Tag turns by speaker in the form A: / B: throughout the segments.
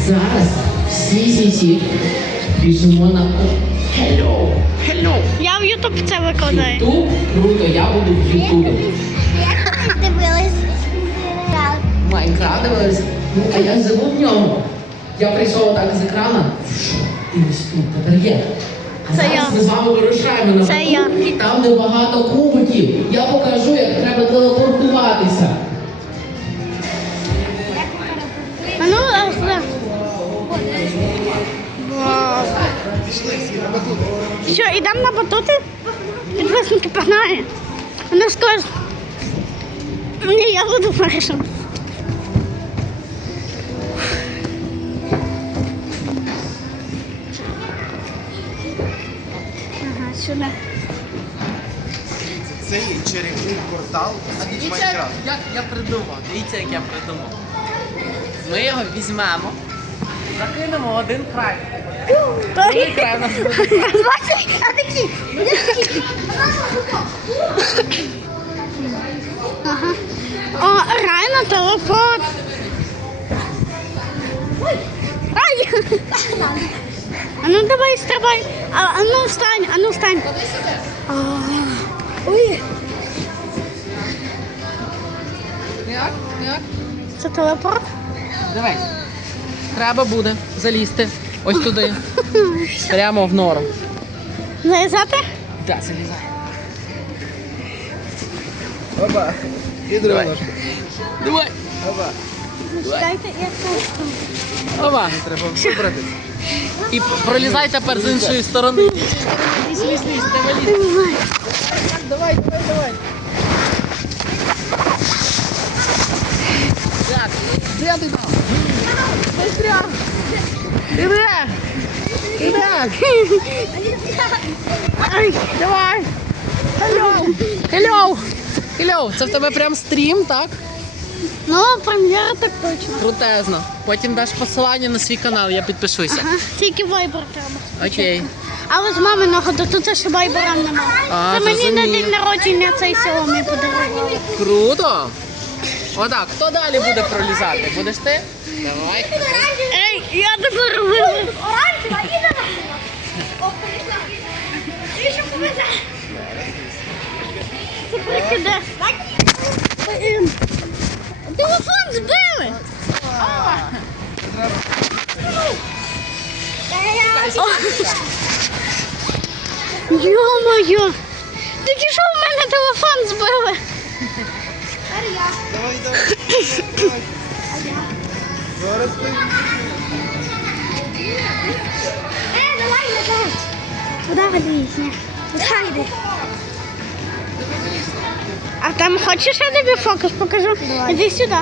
A: зараз всі біжимо на Hello.
B: Я в Ютуб це викладаю.
A: Ютуб? Круто, я буду в Ютубі.
C: Дивилась.
A: Майнкрафт дивилась? Ну, а я живу в ньому. Я прийшов так з екрана. І ось тут тепер є. А
B: Це
A: зараз
B: я.
A: ми з вами вирушаємо на
B: Це я.
A: батут, там, де багато кубиків. Я покажу, як треба телепортуватися.
B: А ну, сюди. Що, йдемо на батути? Підписники погнали. Вони скажуть. Ні, я буду першим. Ага, сюди.
D: Це є чарівний портал з Майнкрафт.
E: Як я придумав, дивіться, як я придумав. Ми його візьмемо, закинемо один край. Другий край у нас буде.
B: Бачиш, а такі. Ага. О, реально телефон. Ай! А ну давай стрибай. А ну встань. Ой.
E: Як?
B: Це телепорт?
E: Давай. Треба буде залізти ось туди. Прямо в нору.
B: Залізати?
E: Так, залізай.
D: Опа. І друга ножка.
E: Давай.
D: Опа.
B: Дайте, я тут.
E: Ова.
D: Треба вибратись.
E: І пролізай тепер з іншої сторони. Лізь, давай лізь. Давай. Так, де ти там? Быстря! Іде!
B: Ай,
E: Давай! Hello! Це в тебе прям стрім, так?
B: ну, прем'єра так точно.
E: Крутезно. Потім даш посилання на свій канал, я підпишуся.
B: Ага, тільки вайбер треба.
E: Окей.
B: Але з маминого, то тут ще вайбера нема.
E: А,
B: Це мені на
E: зрозумів.
B: день народження цей Xiaomi подарували.
E: Круто! Отак, хто далі буде пролізати? Будеш ти? Давай.
B: Ей, я тепер вибрав.
C: Оранжева, і давай.
B: Ти що повезе? Це прикиде. Телефон збили. Йо-моє. Тільки що в мене телефон збили?
D: Давай. Зараз ти.
C: Давай назад.
B: Куди ведись? Куди йди? А там хочеш, я тобі фокус покажу? Іди сюди.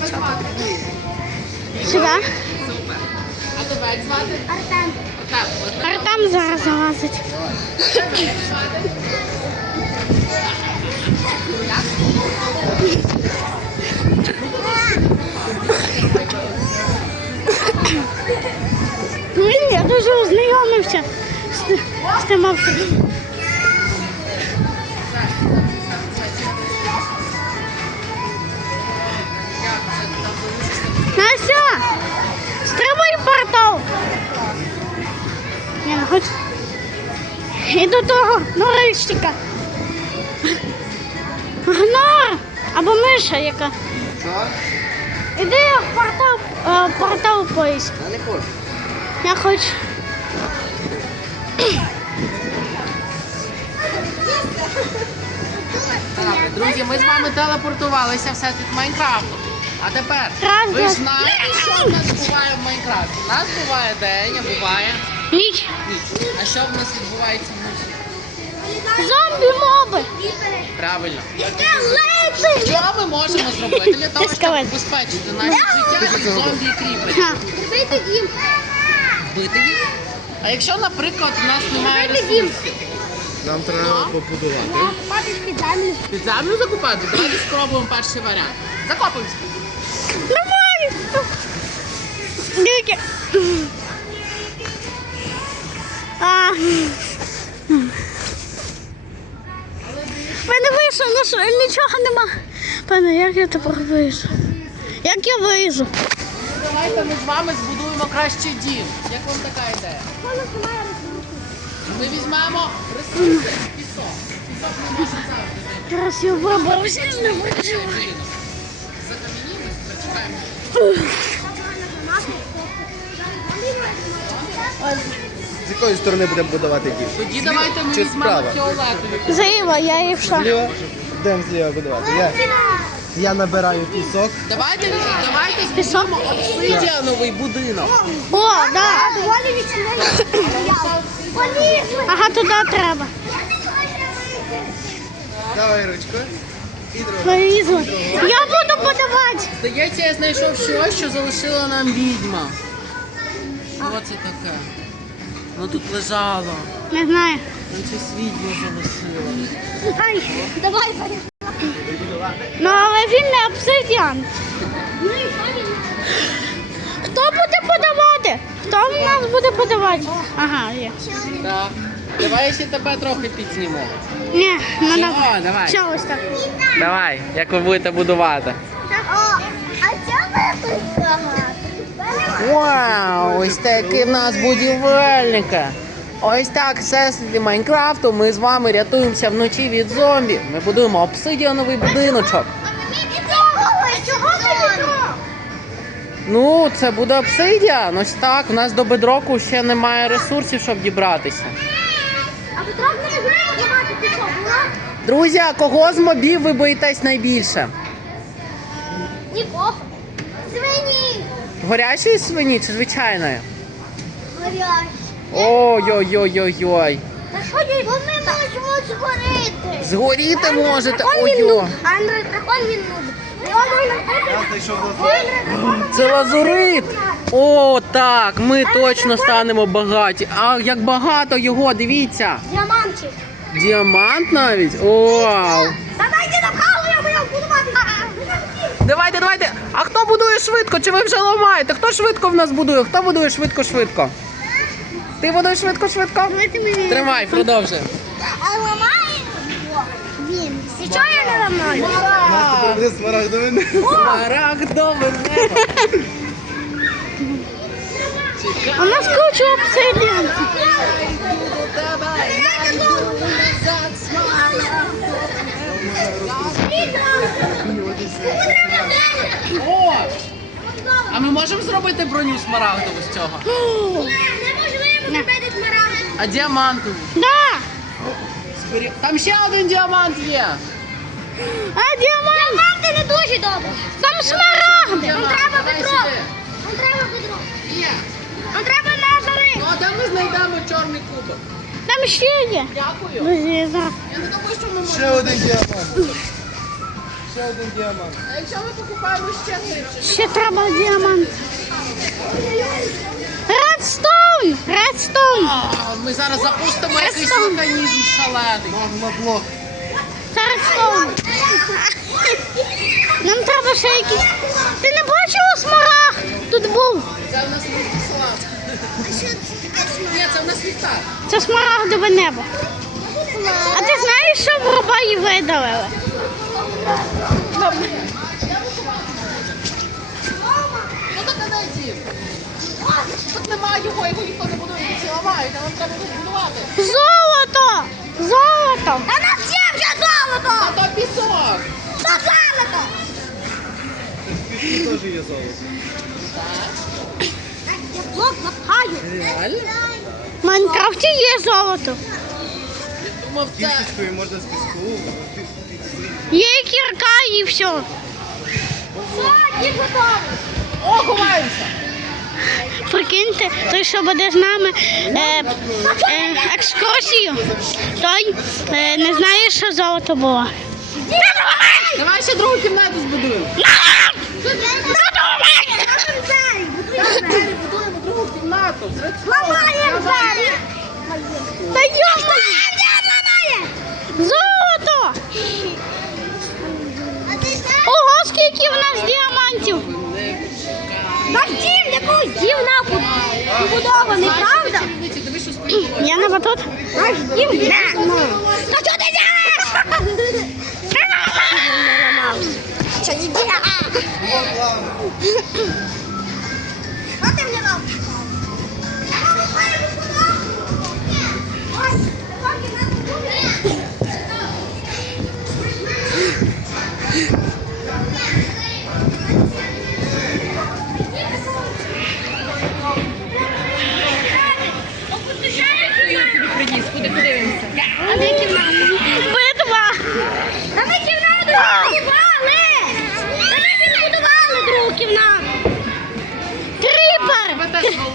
B: Сюди.
E: А тебе як звати?
C: Артем.
E: Так,
B: Артем зараз залазить. Блін, я дуже ознайомився з тим автором. Настя, стримай портал. Я не хочу. І до того норильщика. Гнор або миша яка.
D: Що?
B: Іди в портал поїсть.
D: Я не хочу.
B: Я хочу.
E: Так, друзі, ми з вами телепортувалися все від Майнкрафту. А тепер
B: Раз,
E: ви
B: два.
E: ж знаєте, що в нас буває в Майнкрафті? У нас буває день, а буває
B: Ніч.
E: ніч. А що в нас відбувається вночі?
B: Зомбі-моби.
E: Правильно.
B: Скелети.
E: Що ми можемо зробити для того, щоб
B: Скелет.
E: убезпечити наше життя від зомбі і кріперів?
B: Ха.
C: Бити дім.
E: Бити їх? А якщо, наприклад, у нас немає
C: Робити дім.
E: ресурсів?
D: Нам треба побудувати.
C: Папі під землю.
E: Під землю закупати? Давайте спробуємо перший варіант. Закопуємося.
B: Давай. Дивіться. Мене вийшло, ну що, нічого нема. Пане, як я тепер вийшов? Як я вийшов?
E: давайте ми з вами збудуємо кращий дім. Як вам така ідея? Ми візьмемо ресурси, пісок. Пісок ми можемо завжди.
B: Зараз я виберуся.
E: Закам'янімось, зачекаємо.
D: З якої сторони будемо будувати дім?
E: Тоді давайте ми
D: чи
E: візьмемо
D: справа?
E: фіолетові.
B: Зліва, я і пішла.
D: Зліва? Будемо зліва будувати. Я набираю пісок.
E: Давайте збудуємо обсидіановий будинок.
B: О, да. Ага, туди треба.
D: Давай ручку. І другу.
B: Полізла. Я буду подавати.
E: Здається, я знайшов щось, що залишила нам відьма. Що це таке? Воно тут лежало.
B: Не знаю.
E: Нам щось відьма залишила.
B: Ай,
C: Давай,
B: ну але він не обсидіан. Хто буде подавати? Хто в нас буде подавати? Ага, є.
E: Так. Давай я ще тебе трохи підзніму.
B: Ні, не
E: Чого?
B: треба.
E: Давай.
B: Все, ось так.
E: Давай, як ви будете будувати.
C: А чого ви тут багато?
E: Вау, ось такі в нас будівельники. Ось так, всесвіті Майнкрафту, ми з вами рятуємося вночі від зомбі. Ми будуємо обсидіановий будиночок.
C: Чого ви відро?
E: Ну, це буде обсидіан. Ось так. У нас до бедроку ще немає ресурсів, щоб дібратися.
C: А Петро не можливо давати пісок,
E: Друзі, а кого з мобів ви боїтесь найбільше?
C: Нікого. Свині.
E: Горячої свині чи звичайної?
C: Горять.
E: Ой-ой-ой-ой-ой.
C: Та що бо ми можемо згоріти.
E: Згоріти можете.
C: Ой-ой.
E: Ой-ой.
C: Андрій, дракон він нуб.
D: Я знайшов лазурит.
E: Це лазурит. О, так, ми точно станемо багаті. А як багато його, дивіться.
C: Діамантик.
E: Діамант навіть? Вау.
C: Та дайте нам каву, я буду будувати.
E: Давайте. А хто будує швидко? Чи ви вже ламаєте? Хто швидко в нас будує? Хто будує швидко? Ти будуєш швидко? Тримай, продовжуй.
C: А ламає він. Що я не ламаю?
D: Це буде смарагдовий небо.
E: Смарагдове небо.
B: У нас куча обсидіан.
E: О! А ми можемо зробити броню смарагдову з цього?
C: Неможливо зробити смарагду.
E: А діамантову?
B: Да.
E: Там ще один діамант є.
B: А діамант.
C: Діаманти не дуже добре.
B: Там смарагди.
C: Нам треба
E: Дай
C: Петро.
E: сюди.
C: Нам треба Петро.
E: Є.
C: Нам треба Назари.
E: Ну, а де ми знайдемо чорний кубок?
B: Там ще є.
E: Дякую.
B: Друзі, зараз.
E: Я не думаю, що ми
D: Ще
E: можемо.
D: один діамант. Ще один діамант.
E: А якщо ми покупаємо ще глибше?
B: Ще треба діамант. Редстоун.
E: А, ми зараз запустимо якийсь механізм шалений.
D: Магмаблок.
B: Це редстоун. Нам треба ще якісь. Ти не бачила смарагд? Тут був.
E: Це у нас салат. Ні, це у нас ліхтар.
B: Це смарагдове небо. А ти знаєш, що в Рубаї видалили?
E: Ну так не дім. Тут немає його ніхто не будує, всі ламають, а нам треба будувати.
B: Золото! Золото!
C: А нам всім вже золото.
E: А то пісок.
C: То золото.
D: В піску теж є золото.
C: Я блок напхаю.
E: Реально?
B: В Майнкрафті є золото.
E: Я думав, це...
D: Кісточкою можна з піску.
B: Є і кірка і все.
C: Все, дім готовий.
E: О, ховаємося!
B: Прикиньте, той, що буде з нами екскурсію, той не знає, що золото було.
E: Давай ще другу кімнату збудуємо. Будуємо другу кімнату.
C: Ламаємо двері.
B: Та йома! Золото! Ого, скільки в нас діамантів!
C: Наш дім якийсь дім побудований, правда?
E: Дивись, що сподобалося.
B: Я на батут.
C: Наш дім не. Та що ти делаєш? Що не делаєш?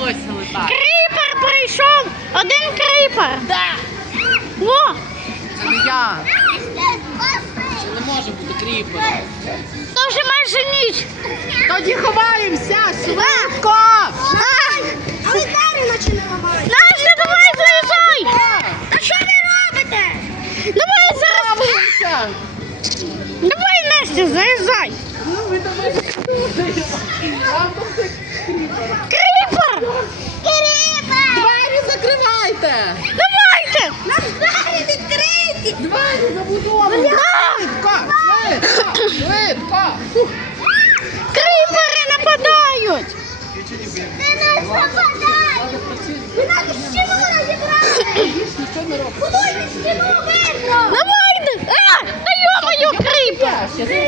E: волосся летає.
B: Кріпер прийшов! Один кріпер! Во!
E: Це не я. Це не може бути кріпер.
B: То вже майже ніч!
E: Тоді ховаємося, швидко!
C: Але двері наче не ламають.
B: Настя, давай залізай!
C: Та що ви робите?
B: Давай зараз!
E: Ховаємося!
B: Давай, Настя, залізай!
E: Ну ви давай. Там тут
B: Кріпер!
E: двері закривайте!
B: Давайте!
C: Нас двері відкриті.
E: Двері забудовані! Швидко! Швидко! Швидко!
B: Кріпери нападають!
C: Не нас нападають. Ви навіть стіну розібрали.
E: Нічого не робить.
C: Будуйте стіну вирно.
B: Давайте! А! Та йо-моє, кріпер!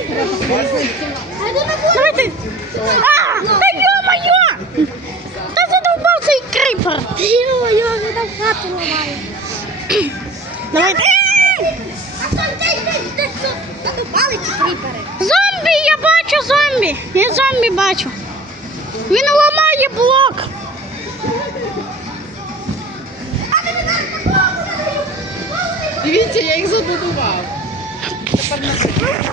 B: Давайте! А! Та йо-моє! Та задовбав цей кріпер!
C: Йо-йо, ви там хату ламають.
B: Давайте!
C: А там де задупали ці кріпери.
B: Зомбі! Я бачу зомбі! Я зомбі бачу! Він ламає блок!
E: Дивіться, я їх забудував.